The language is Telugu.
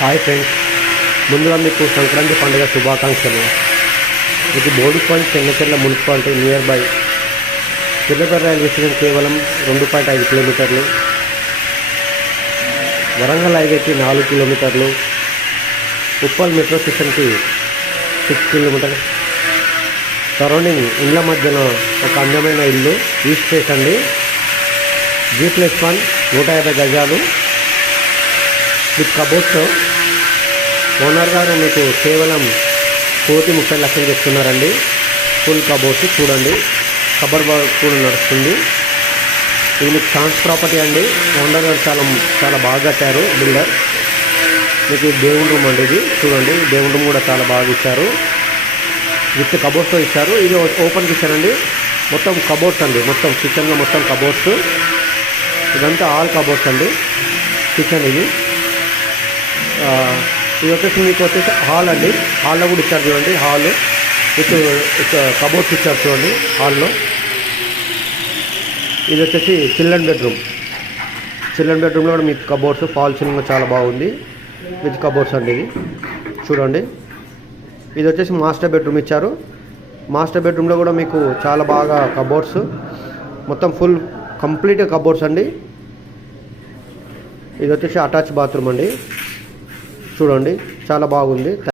హాయ్ ఫ్రెండ్స్, ముందుగా మీకు సంక్రాంతి పండుగ శుభాకాంక్షలు. ఇది బోడుపాయింట్ చెన్నచెర్ల మున్సిపాలిటీ నియర్ బై చిల్లపల్లి రైల్వే స్టేషన్ కేవలం 2.5 కిలోమీటర్లు, వరంగల్ హైవేకి 4 కిలోమీటర్లు, ఉప్పల్ మెట్రో స్టేషన్కి 6 కిలోమీటర్లు. సరౌండింగ్ ఇండ్ల మధ్యన ఒక అందమైన ఇల్లు, ఈస్ట్ ఫేస్ అండి. G+1 150 గజాలు విత్ కబోర్డ్స్. ఓనర్ గారు మీకు కేవలం 1,30,00,000 చెప్తున్నారండి. ఫుల్ కబోర్డ్స్ చూడండి, కబర్ వర్క్ కూడా నడుస్తుంది. ఇది మీకు ఛాన్స్ ప్రాపర్టీ అండి. ఓనర్ గారు చాలా బాగా కట్టారు బిల్డర్. మీకు దేవుని రూమ్ అండి, ఇది చూడండి. దేవుని రూమ్ కూడా చాలా బాగా ఇచ్చారు, విత్ కబోర్డ్స్తో ఇచ్చారు. ఇది ఓపెన్ కిచెన్ అండి, మొత్తం కబోర్డ్స్ అండి. మొత్తం కిచెన్లో మొత్తం కబోర్డ్స్, ఇదంతా ఆల్ కబోర్డ్స్ అండి కిచెన్. ఇది వచ్చేసి మీకు వచ్చేసి హాల్ అండి. హాల్లో కూడా ఇచ్చారు చూడండి, హాల్ విత్ కబోర్డ్స్ ఇచ్చారు చూడండి హాల్లో. ఇది వచ్చేసి చిల్డ్రన్ బెడ్రూమ్. చిల్డ్రన్ బెడ్రూమ్లో కూడా మీకు కబోర్డ్స్, ఫాల్ సీలింగ్ చాలా బాగుంది విత్ కబోర్డ్స్ అండి. ఇది చూడండి. ఇది వచ్చేసి మాస్టర్ బెడ్రూమ్ ఇచ్చారు. మాస్టర్ బెడ్రూమ్లో కూడా మీకు చాలా బాగా కబోర్డ్స్, మొత్తం ఫుల్ కంప్లీట్ కబోర్డ్స్ అండి. ఇది వచ్చేసి అటాచ్ బాత్రూమ్ అండి, చూడండి చాలా బాగుంది.